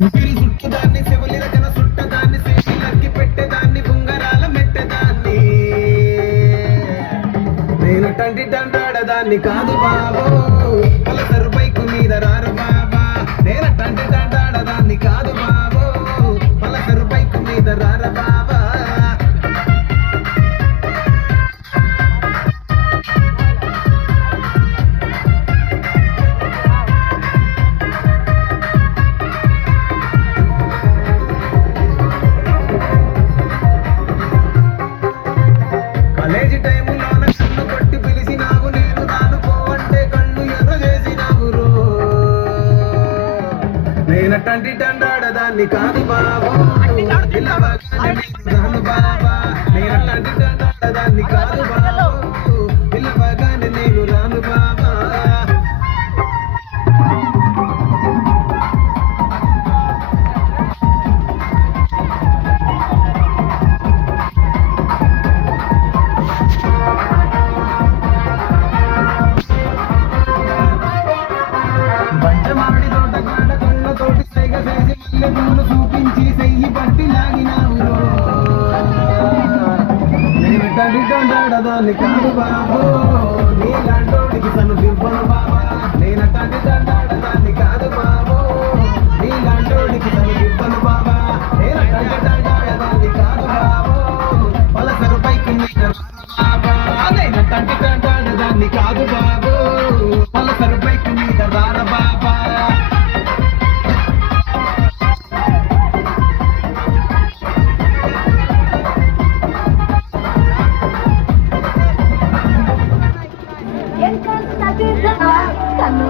ఊపిరి చుట్టదాన్ని శివలి రచన సుట్టదాన్ని సేలకి పెట్టేదాన్ని ఉంగరాల మెట్టదాన్ని నేను టంటి దండాడదాన్ని కాదు బాబో పలసరు బైకు మీద రారు బాబా నేను టంటి దండాడదాన్ని కాదు బాబో పలసరు బైకు మీద రార బాబా కాలేజీ టైములోన కన్ను కొట్టి పిలిచినావు నేను రాను పోవంటే కళ్ళు ఎర్ర చేసినావు రో నేనటంటి దండాడదాన్ని కాదు బాబో పిల్లవగానే నేను రాను బాబా నేనటంటి దండాడదాన్ని కాదు బాబో పిల్లవగానే నేను రాను బాబా బండమాడి తోటగాడ కళ్ళతోటి సైగ చేసి మల్లె పూలు చూపించి సెయ్యి పట్టి లాగినావు నేను టంటి దండాడదాన్ని కాదు బాబో నీలాంటోడికి తను దివ్వను బాబా నేను టంటి దండాడదాన్ని కాదు బాబో నీలాంటోడికి తను దివ్వను బాబా నేను టంటి దండాడదాన్ని కాదు బాబో పలసరు పైకి మీద బాబా నేను టంటి దండాడదాన్ని కాదు బాబో పలసరు పైకి మీద రార బాబా ఎంత కన్ను